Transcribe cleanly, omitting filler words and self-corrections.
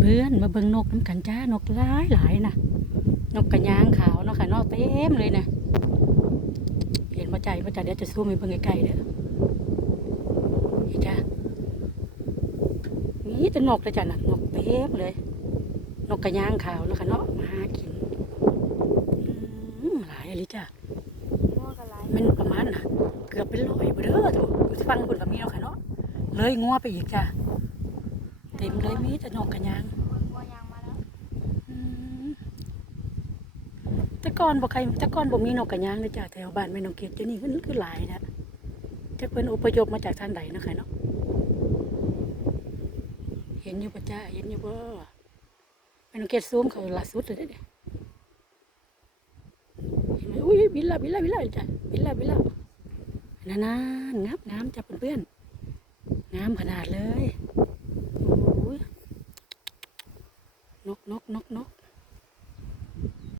เพื่อนๆมาเบิ่งนกน้ำกันจ้านกหลายหลายนะนกกระยางขาวเนาะค่ะเนาะเต็มเลยนะเห็นบ่ใจเดี๋ยวจะซูมให้เบิ่งใกล้ๆเด้อเห็นจ้ามีแต่นกเลยจ้ะนะนกเต็มเลยนกกระยางขาวเนาะค่ะเนาะมาหากินหลายอะไรจ้ะมันประมาณน่ะเกือบเป็นร้อยบ่เด้อถูกฟังคนกับมีเนาะค่ะเนาะเลยงัวไปอีกจ้ะเต็มเลยมีแต่นกกระยางแต่ก่อนบ่มีนกกระยางเลยจ้ะแถวบ้านแม่น้องเกดเดี๋ยวนี้คือหลายนะจักเพิ่นอพยพมาจากทางใดนะค่ะเนาะเห็นอยู่ปะจ้าเห็นอยู่บ่แม่น้องเกดซูมเขาล่าสุดเลยเด้เห็นไหมอุ้ยบินละจ้ะบินละนั่นงามจ้ะเพื่อนๆงามขนาดเลยโอ้ยนก